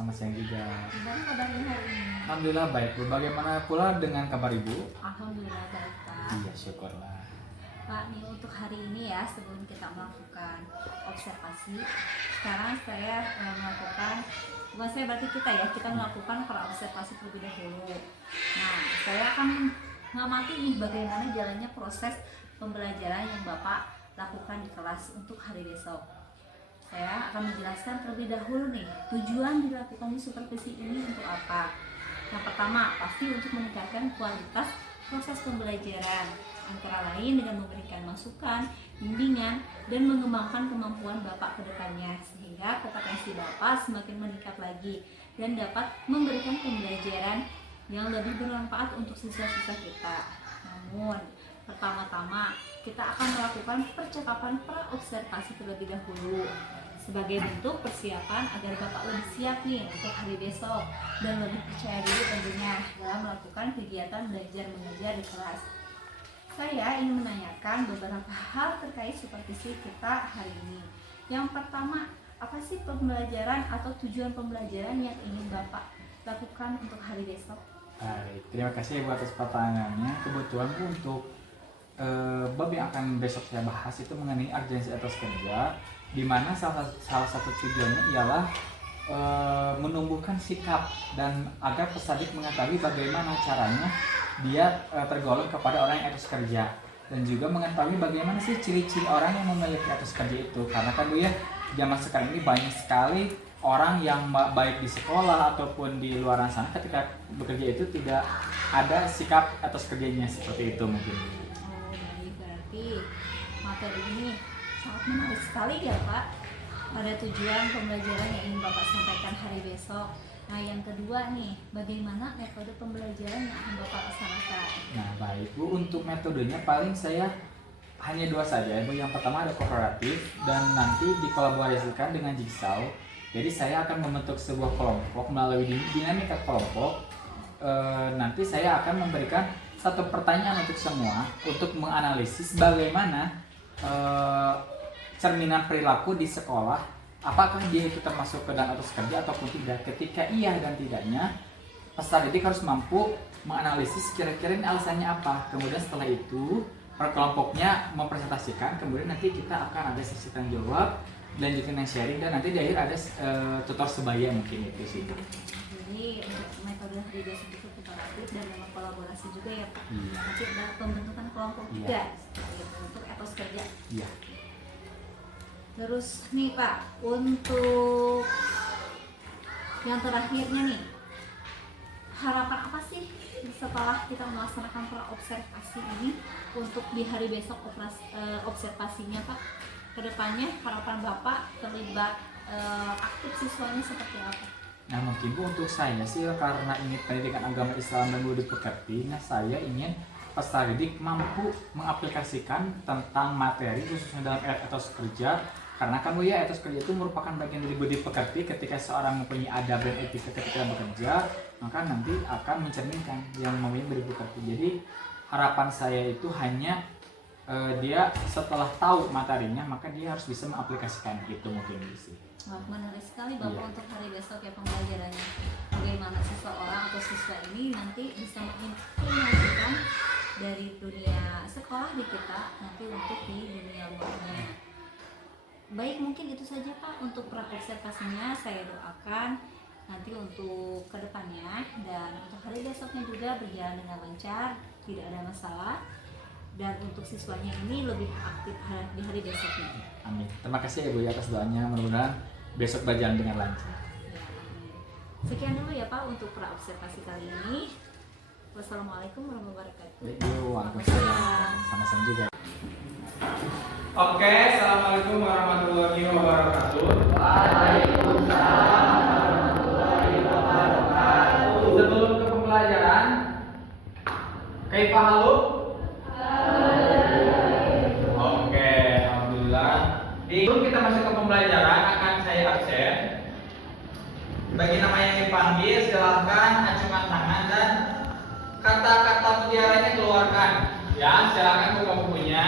selamat siang juga. Gimana kabarnya hari ini? Alhamdulillah baik Bu. Bagaimana pula dengan kabar Ibu? Alhamdulillah baik Pak. Iya, syukurlah. Pak, nih untuk hari ini ya, sebelum kita melakukan observasi, sekarang saya melakukan, bukan saya berarti kita melakukan praobservasi terlebih dahulu. Nah, saya akan mengamati nih bagaimana jalannya proses pembelajaran yang Bapak lakukan di kelas untuk hari besok. Saya akan menjelaskan terlebih dahulu nih tujuan dilakukannya supervisi ini untuk apa. Yang pertama pasti untuk meningkatkan kualitas proses pembelajaran, antara lain dengan memberikan masukan, bimbingan, dan mengembangkan kemampuan Bapak ke depannya sehingga kompetensi Bapak semakin meningkat lagi dan dapat memberikan pembelajaran yang lebih bermanfaat untuk siswa-siswa kita. Namun pertama-tama kita akan melakukan percakapan praobservasi terlebih dahulu sebagai bentuk persiapan agar Bapak lebih siap nih untuk hari besok dan lebih percaya diri tentunya dalam melakukan kegiatan belajar mengajar di kelas. Saya ingin menanyakan beberapa hal terkait supervisi kita hari ini. Yang pertama, apa sih pembelajaran atau tujuan pembelajaran yang ingin Bapak lakukan untuk hari besok? Baik, terima kasih Ibu atas pertanyaannya. Kebetulan Bu, untuk bab yang akan besok saya bahas itu mengenai urgensi etos kerja, di mana salah satu tujuannya ialah menumbuhkan sikap dan agar peserta mengetahui bagaimana caranya dia tergolong kepada orang yang etos kerja, dan juga mengetahui bagaimana sih ciri-ciri orang yang memiliki etos kerja itu. Karena kan Bu ya, zaman sekarang ini banyak sekali orang yang baik di sekolah ataupun di luar sana ketika bekerja itu tidak ada sikap etos kerjanya seperti itu mungkin. Oh baik, berarti materi ini sangat menarik sekali ya Pak pada tujuan pembelajaran yang ingin Bapak sampaikan hari besok. Nah yang kedua nih, bagaimana metode pembelajaran yang akan Bapak laksanakan? Nah baik Bu, untuk metodenya paling saya hanya dua saja Bu. Yang pertama ada kooperatif dan nanti dikolaborasikan dengan jigsaw. Jadi saya akan membentuk sebuah kelompok melalui dinamika kelompok. Nanti saya akan memberikan satu pertanyaan untuk semua untuk menganalisis bagaimana cerminan perilaku di sekolah, apakah dia itu termasuk ke dalam etos kerja ataupun tidak. Ketika iya dan tidaknya, peserta didik harus mampu menganalisis kira-kira ini alasannya apa. Kemudian setelah itu per kelompoknya mempresentasikan, kemudian nanti kita akan ada sesi tanya jawab, lanjutin yang sharing, dan nanti di akhir ada tutor sebaya mungkin itu sih. Jadi untuk metode hari besok itu kooperatif dan memang kolaborasi juga ya Pak. Iya. Nanti ada pembentukan kelompok Iya. juga untuk etos kerja. Iya. Terus nih Pak, untuk yang terakhirnya nih, harapan apa sih setelah kita melaksanakan praobservasi ini untuk di hari besok observasinya Pak? Kedepannya harapan Bapak terlibat aktif siswanya seperti apa? Nah mungkin Bu, untuk saya sih karena ini pendidikan agama Islam dan Budi Pekerti, nah saya ingin peserta didik mampu mengaplikasikan tentang materi khususnya dalam etos kerja. Karena kan Bu ya, etos kerja itu merupakan bagian dari Budi Pekerti. Ketika seorang mempunyai adab dan etika ketika bekerja, maka nanti akan mencerminkan yang namanya Budi Pekerti. Jadi harapan saya itu hanya dia setelah tahu materinya, maka dia harus bisa mengaplikasikan itu mungkin sih. Wah, menarik sekali Bapak Iya. untuk hari besok ya pembelajarannya. Bagaimana seseorang atau siswa ini nanti bisa mengimplementasikan dari dunia sekolah di kita nanti untuk di dunia luarnya. Baik, mungkin itu saja Pak untuk praobservasinya. Saya doakan nanti untuk kedepannya dan untuk hari besoknya juga berjalan dengan lancar, tidak ada masalah. Dan untuk siswanya ini lebih aktif di hari besoknya. Amin. Terima kasih Ibu atas doanya. Mudah-mudahan besok berjalan dengan lancar. Ya, amin. Sekian dulu ya Pak untuk praobservasi kali ini. Wassalamualaikum warahmatullahi wabarakatuh. Waalaikumsalam. Sama-sama juga. Oke, assalamualaikum warahmatullahi wabarakatuh. Waalaikumsalam warahmatullahi wabarakatuh. Sebelum ke pembelajaran, kaifa halu? Oke, alhamdulillah. Sebelum kita masuk ke pembelajaran, akan saya absen. Bagi nama yang dipanggil, silahkan acungkan tangan dan kata-kata mutiaranya keluarkan. Ya, silahkan buka bukunya.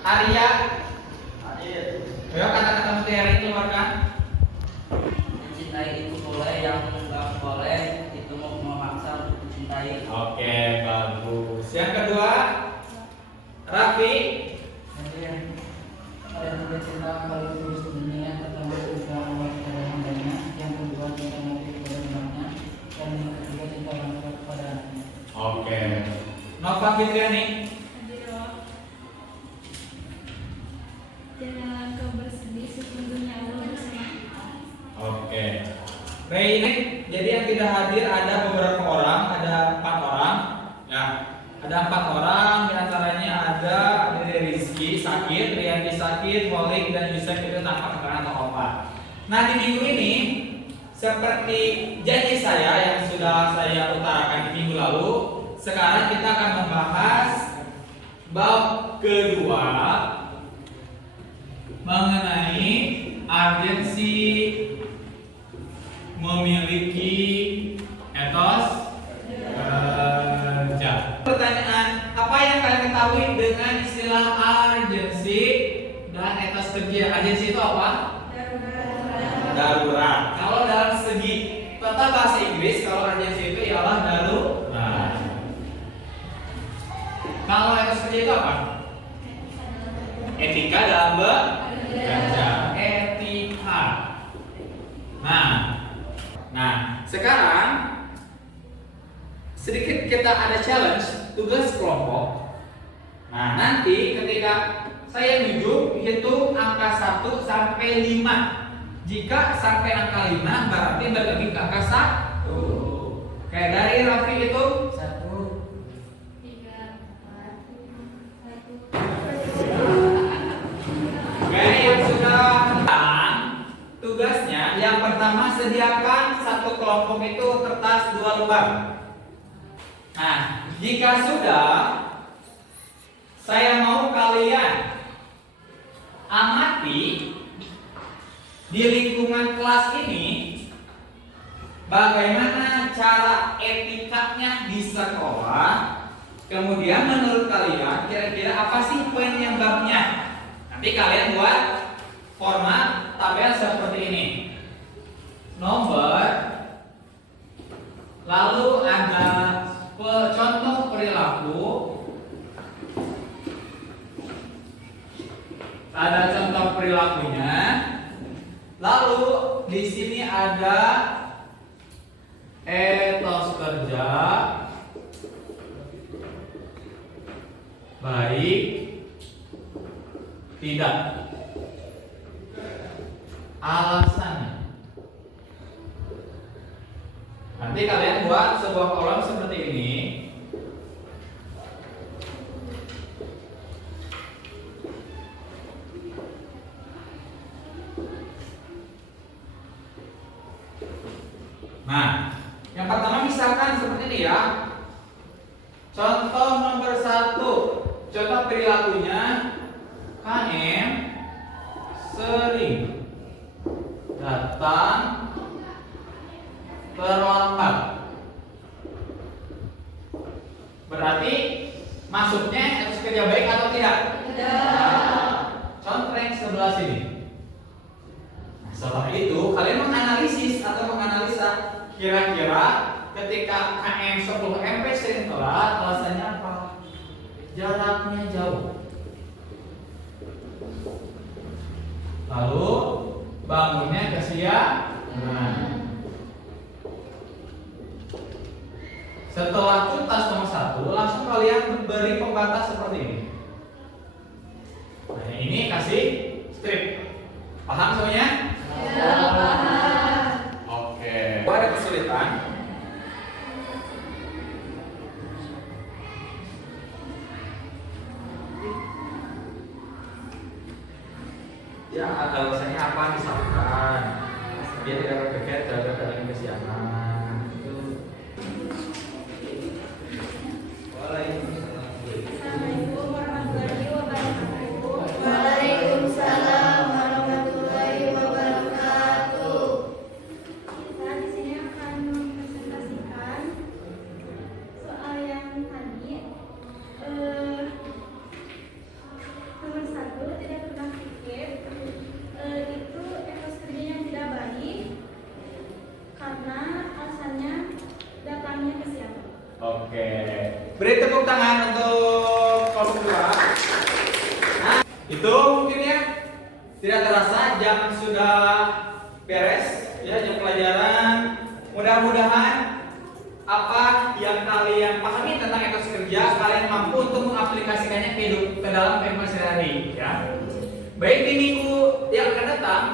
Arya, ayo kata-kata mutiara ini keluarkan. Mencintai itu baik. Oke, bagus. Yang kedua, Raffi. Kemudian pada tiga cinta kalau tulus dunia pertama cinta Allah kepada hambanya, yang kedua cinta Nabi kepada umatnya, dan yang ketiga cinta bangsa kepada anaknya. Oke. Nova Fitriani. Jangan kau bersedih, sesungguhnya Allah bersama kita. Oke. Baik, ini jadi yang tidak hadir ada beberapa orang, ada 4 orang. Ya, ada 4 orang. Di antaranya ada Rizky sakit, Rianti sakit, Molik dan Yusuf itu tanpa keterangan atau opat. Nah di minggu ini seperti janji saya yang sudah saya utarakan di minggu lalu, sekarang kita akan membahas bab kedua mengenai urgensi memiliki etos kerja. Pertanyaan, apa yang kalian ketahui dengan istilah urgensi dan etos kerja? Urgensi itu apa? Darurat. Kalau dalam segi tata bahasa Inggris, kalau urgensi itu ialah darurat. Kalau etos kerja itu apa? Etika dalam bekerja. Etika. Nah, sekarang sedikit kita ada challenge tugas kelompok. Nah, nanti ketika saya nunjuk hitung angka 1 sampai 5. Jika sampai angka 5 berarti berbagi ke angka 1. Kayak dari Raffi itu 1, 3, 4, 1. Oke, yang sudah menang tugasnya yang pertama sediakan satu kelompok itu kertas 2 lembar. Nah, jika sudah saya mau kalian amati di lingkungan kelas ini bagaimana cara etikanya di sekolah. Kemudian menurut kalian kira-kira apa sih penyebabnya? Nanti kalian buat format tabel seperti ini. Nomor, lalu ada contoh perilaku, ada contoh perilakunya. Lalu di sini ada etos kerja, baik, tidak, alasannya. Nanti kalian buat sebuah kolom seperti ini. Nah, yang pertama misalkan seperti ini ya. Contoh nomor 1, contoh perilakunya KM sering datang terlambat. Berarti maksudnya harus kerja baik atau tidak? Tidak. Contreng sebelah sini. Nah, setelah itu kalian menganalisis atau menganalisa kira-kira ketika KM 10 MP sering telat, alasannya apa? Jaraknya jauh. Lalu bangunnya kesiangan. Setelah tuntas nomor 1, langsung kalian beri pembatas seperti ini. Nah, ini kasih strip. Paham semuanya? Ya, paham. Oke. Ada kesulitan? Ya, alasannya apa misalkan dia tidak berpikir terhadap adanya kesiangan. Assalamualaikum warahmatullahi wabarakatuh. Waalaikumsalam warahmatullahi wabarakatuh. Kita di sini akan mempresentasikan soal yang tadi. Nomor 1, tidak pernah pikir itu etos kerja yang tidak baik karena Itu mungkin ya. Tidak terasa jam sudah beres ya, jam pelajaran. Mudah-mudahan apa yang kalian pahami tentang etos kerja kalian mampu untuk mengaplikasikannya ke dalam kehidupan sehari-hari ya. Baik, di minggu yang akan datang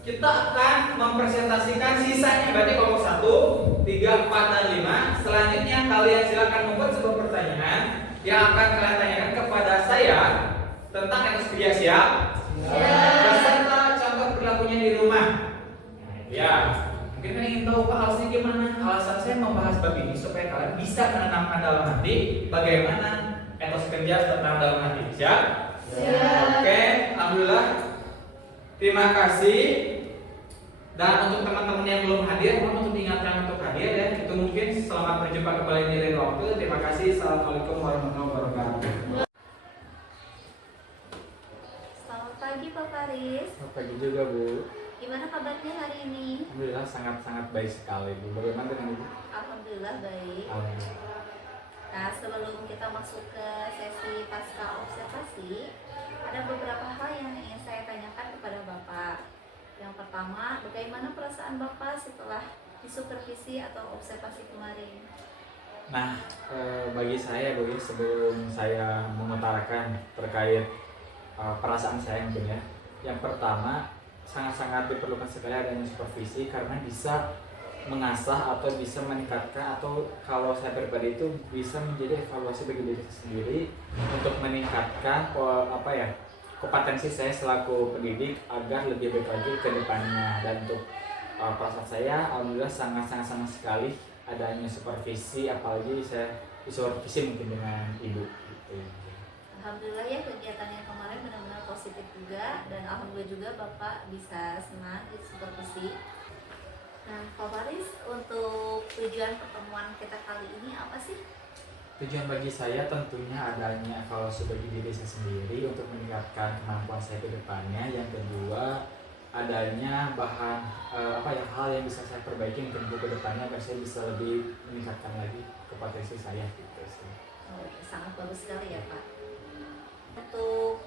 kita akan mempresentasikan sisanya, berarti kelompok 1, 3, 4, dan 5. Selanjutnya kalian silakan membuat sebuah pertanyaan yang akan kalian tanyakan kepada saya tentang etos kerja. Siap? Beserta contoh perilakunya di rumah. Ya, mungkin kan ingin tahu Pak alasannya gimana? Alasan saya membahas bab ini supaya kalian bisa menanamkan dalam hati bagaimana etos kerja tertanam dalam hati. Siap? Oke, alhamdulillah. Terima kasih. Dan untuk teman-teman yang belum hadir, mohon untuk diingatkan untuk hadir ya. Itu mungkin selamat berjumpa kembali di lain waktu. Terima kasih. Assalamualaikum warahmatullahi wabarakatuh. Selamat pagi Pak Faris. Selamat pagi juga Bu. Gimana kabarnya hari ini? Alhamdulillah sangat-sangat baik sekali Bu. Bagaimana dengan Ibu? Alhamdulillah baik. Alhamdulillah. Nah, sebelum kita masuk ke sesi pasca observasi, ada beberapa hal yang ingin saya tanyakan kepada Bapak. Yang pertama, bagaimana perasaan Bapak setelah disupervisi atau observasi kemarin? Nah, bagi saya Bu, sebelum saya mengutarakan terkait perasaan saya mungkin ya. Yang pertama, sangat-sangat diperlukan sekali adanya supervisi karena bisa mengasah atau bisa meningkatkan, atau kalau saya pribadi itu bisa menjadi evaluasi bagi diri saya sendiri untuk meningkatkan kompetensi saya selaku pendidik agar lebih baik lagi ke depannya. Dan untuk perasaan saya alhamdulillah sangat sekali adanya supervisi, apalagi saya disupervisi mungkin dengan ibu gitu. Alhamdulillah ya, kegiatan yang kemarin benar-benar positif juga, dan alhamdulillah juga Bapak bisa senang disupervisi. Nah, Pak Faris, untuk tujuan pertemuan kita kali ini apa sih? Tujuan bagi saya tentunya adanya evaluasi bagi diri saya sendiri untuk meningkatkan kemampuan saya ke depannya. Yang kedua, adanya bahan hal yang bisa saya perbaiki untuk ke depannya agar saya bisa lebih meningkatkan lagi kompetensi saya gitu sih. Oh, sangat bagus sekali ya Pak. Untuk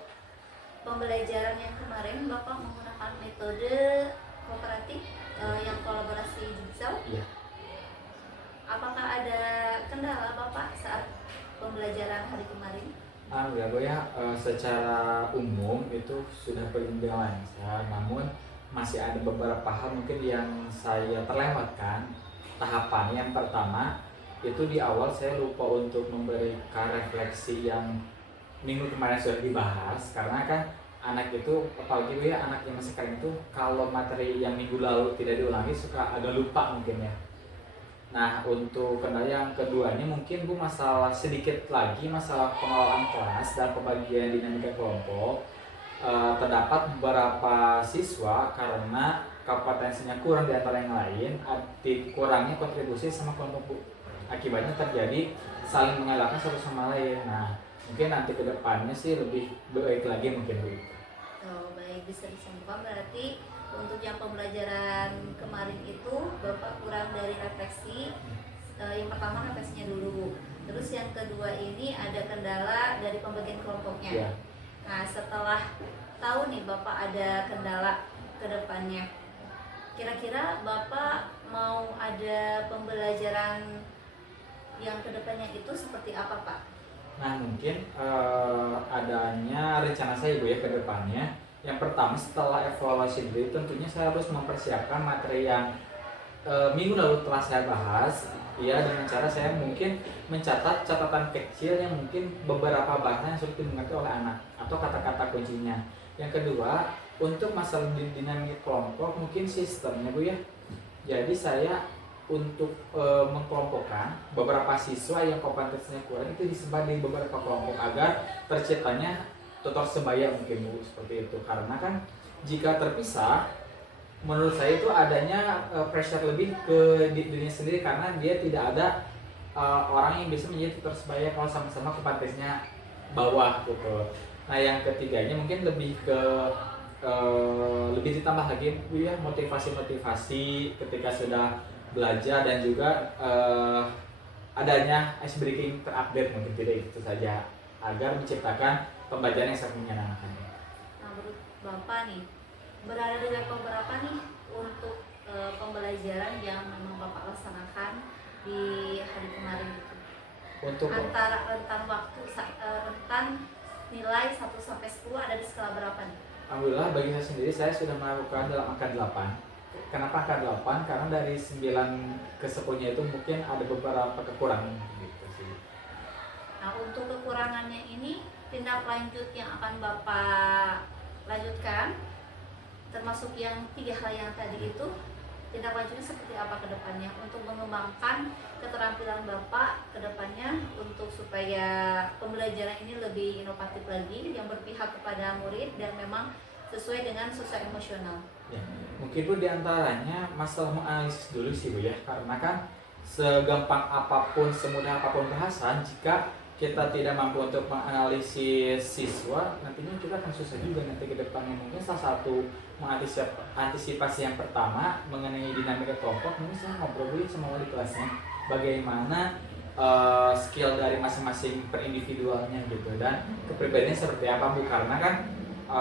pembelajaran yang kemarin Bapak menggunakan metode kooperatif yang kolaborasi jigsaw. Iya. Apakah ada kendala Bapak saat pembelajaran hari kemarin? Ya Bu ya, secara umum itu sudah berjalan lancar, namun masih ada beberapa hal mungkin yang saya terlewatkan tahapan. Yang pertama itu di awal saya lupa untuk memberikan refleksi yang minggu kemarin sudah dibahas, karena kan anak itu, apalagi Bu ya, anak yang masih kecil itu kalau materi yang minggu lalu tidak diulangi suka agak lupa mungkin ya. Nah, untuk kendala yang kedua ini mungkin Bu masalah sedikit lagi masalah pengelolaan kelas dan pembagian dinamika kelompok. Terdapat beberapa siswa karena kompetensinya kurang di antara yang lain, kurangnya kontribusi sama kelompok Bu. Akibatnya terjadi saling mengalahkan satu sama lain. Nah, mungkin nanti ke depannya sih lebih baik lagi mungkin Bu. Oh, baik, bisa disimpulkan berarti untuk yang pembelajaran kemarin itu Bapak kurang dari refleksi. Yang pertama refleksinya dulu, terus yang kedua ini ada kendala dari pembagian kelompoknya. Ya. Nah, setelah tahu nih Bapak ada kendala ke depannya, kira-kira Bapak mau ada pembelajaran yang ke depannya itu seperti apa Pak? Nah, mungkin adanya rencana saya Bu ya ke depannya. Yang pertama, setelah evaluasi diri tentunya saya harus mempersiapkan materi yang minggu lalu telah saya bahas ya, dengan cara saya mungkin mencatat catatan kecil yang mungkin beberapa bahasa yang sulit dimengerti oleh anak atau kata-kata kuncinya. Yang kedua, untuk masalah dinamika kelompok mungkin sistemnya Bu ya. Jadi saya untuk mengkelompokkan beberapa siswa yang kompetensinya kurang itu disebar di beberapa kelompok agar terciptanya tutor sebaya mungkin Bu, seperti itu. Karena kan jika terpisah menurut saya itu adanya pressure lebih ke dirinya sendiri, karena dia tidak ada orang yang bisa menjadi tutor sebaya kalau sama-sama kompetensinya bawah gitu. Nah, yang ketiganya mungkin lebih ke lebih ditambah lagi Bu ya, motivasi ketika sudah belajar, dan juga adanya ice breaking terupdate mungkin tidak itu saja agar menciptakan pembelajaran yang sangat menyenangkan. menurut Bapak nih, berada di level berapa nih untuk pembelajaran yang memang Bapak laksanakan di hari kemarin itu? Untuk Antara rentan waktu, rentan nilai 1 sampai 10 ada di skala berapa nih? Alhamdulillah bagi saya sendiri saya sudah melakukan dalam angka 8. Kenapa angka 8? Karena dari 9 ke 10-nya itu mungkin ada beberapa kekurangan gitu sih. Nah, untuk kekurangannya ini tindak lanjut yang akan Bapak lanjutkan termasuk yang 3 hal yang tadi itu, tindak lanjutnya seperti apa ke depannya untuk mengembangkan keterampilan Bapak ke depannya untuk supaya pembelajaran ini lebih inovatif lagi yang berpihak kepada murid dan memang sesuai dengan sosial emosional. Ya, mungkin Bu diantaranya masalah menganalisis dulu sih Bu ya, karena kan segampang apapun, semudah apapun bahasan, jika kita tidak mampu untuk menganalisis siswa, nantinya kita akan susah juga nanti ke depannya. Mungkin salah satu antisipasi yang pertama mengenai dinamika kelompok, mungkin saya ngobrol dulu sama wali kelasnya, bagaimana skill dari masing-masing per individualnya gitu, dan kepribadiannya seperti apa Bu, karena kan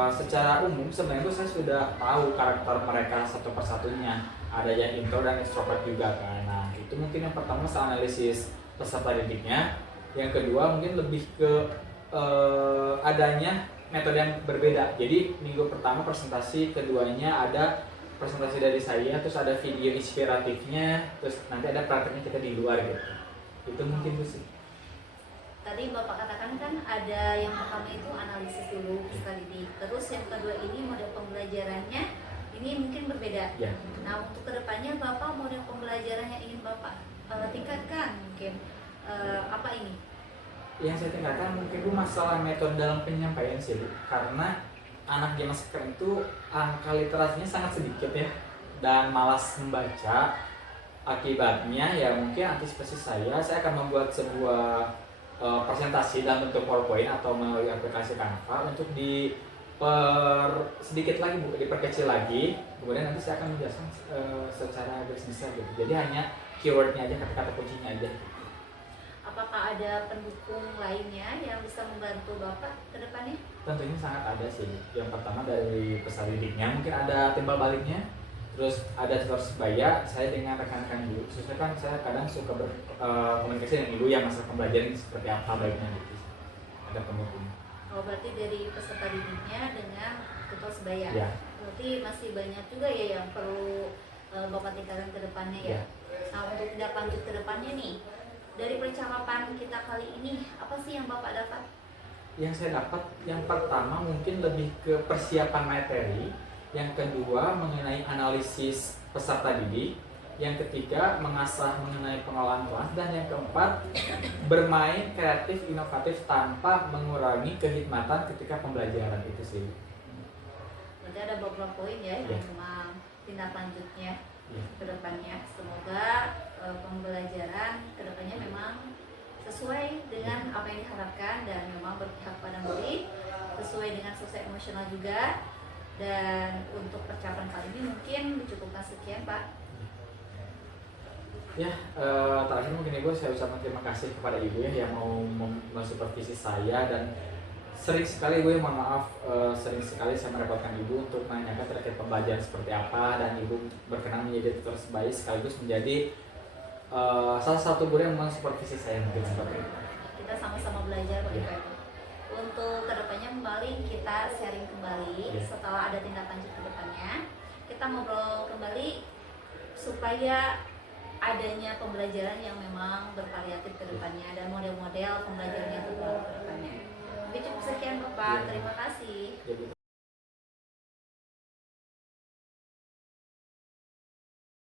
secara umum sebenarnya saya sudah tahu karakter mereka satu persatunya, ada yang intro dan extrovert juga kan. Nah itu mungkin yang pertama saya analisis peserta didiknya. Yang kedua mungkin lebih ke adanya metode yang berbeda. Jadi minggu pertama presentasi, keduanya ada presentasi dari saya, terus ada video inspiratifnya, terus nanti ada prakteknya kita di luar gitu. Itu mungkin Bu sih. Tadi Bapak katakan kan ada yang pertama itu analisis dulu peserta didik. Terus yang kedua ini model pembelajarannya ini mungkin berbeda. Ya. Nah untuk kedepannya Bapak model pembelajaran yang ingin Bapak tingkatkan mungkin apa ini? Yang saya tingkatkan mungkin Bu masalah metode dalam penyampaian sih Bu, karena anak zaman sekarang itu angka literasinya sangat sedikit ya dan malas membaca. Akibatnya ya mungkin antisipasi saya akan membuat sebuah presentasi dalam bentuk PowerPoint atau melalui aplikasi Canva untuk sedikit lagi Bu, diperkecil lagi, kemudian nanti saya akan menjelaskan secara garis besar gitu. Jadi hanya keywordnya aja, kata-kata kuncinya aja. Apakah ada pendukung lainnya yang bisa membantu Bapak ke depannya? Tentunya sangat ada sih. Yang pertama dari peserta didiknya, mungkin ada timbal baliknya. Terus ada tutor sebaya, saya dengan rekan-rekan ibu. Khususnya kan saya kadang suka berkomunikasi dengan ibu yang masalah pembelajaran seperti apa baiknya gitu. Ada pendukung. Oh berarti dari peserta didiknya dengan tutor sebaya. Ya. Berarti masih banyak juga ya yang perlu Bapak tingkatkan ke depannya ya. Nah untuk tindak lanjut ke depannya nih, dari percakapan kita kali ini, apa sih yang Bapak dapat? Yang saya dapat, yang pertama mungkin lebih ke persiapan materi. Yang kedua mengenai analisis peserta didik. Yang ketiga mengasah mengenai pengelolaan kelas. Dan yang keempat bermain kreatif inovatif tanpa mengurangi kehikmatan ketika pembelajaran itu sih. Berarti ada beberapa poin ya yang memang tindak lanjutnya ke depannya. Semoga pembelajaran ke depannya memang sesuai dengan apa yang diharapkan dan memang berpihak pada murid, sesuai dengan sosial emosional juga. Dan untuk percakapan kali ini mungkin dicukupkan sekian Pak. Ya, terakhir mungkin Ibu saya ucapkan terima kasih kepada Ibu ya yang mau mensupervisi saya, dan sering sekali Ibu, mohon maaf, sering sekali saya merepotkan Ibu untuk menanyakan terkait pembelajaran seperti apa, dan Ibu berkenan menjadi tutor sebaya sekaligus menjadi salah satu guru yang mensupervisi saya mungkin seperti itu. Kita sama-sama belajar Pak Ibu. Untuk kedepannya kembali kita sharing kembali setelah ada tindak lanjut ke depannya. Kita ngobrol kembali supaya adanya pembelajaran yang memang bervariatif ke depannya dan model-model pembelajaran yang berkembang ke depannya. Oke, cukup sekian Bapak. Terima kasih.